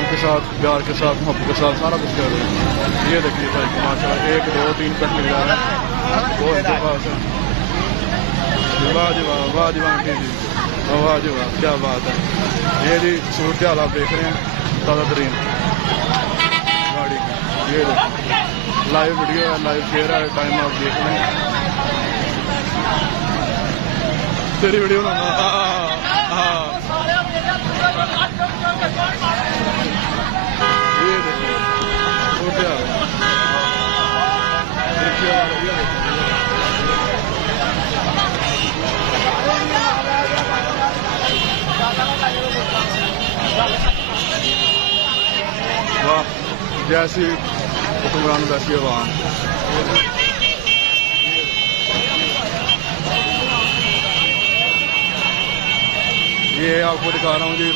आराम के साथ, प्यार के साथ, मोहब्बत के साथ सारा कुछ कर रहे हैं। ये देखिए भाई माशाल्लाह 1 2 3 कट मिल रहा है वो इनके पास है। वाह जी वाह, वाह जी वाह आंटी जी, वाह जी वाह, क्या बात है। ये जी सूरत हाल आप देख रहे हैं ताज़ा तरीन गाड़ी की। ये लाइव वीडियो है, लाइव शेयर है, टाइम आप देख रहे हैं। तेरी वीडियो ना ये देखो सूरत हाल वाह, जैसी हुक्मरान वैसी आवाम। ये आपको दिखा रहा हूँ जी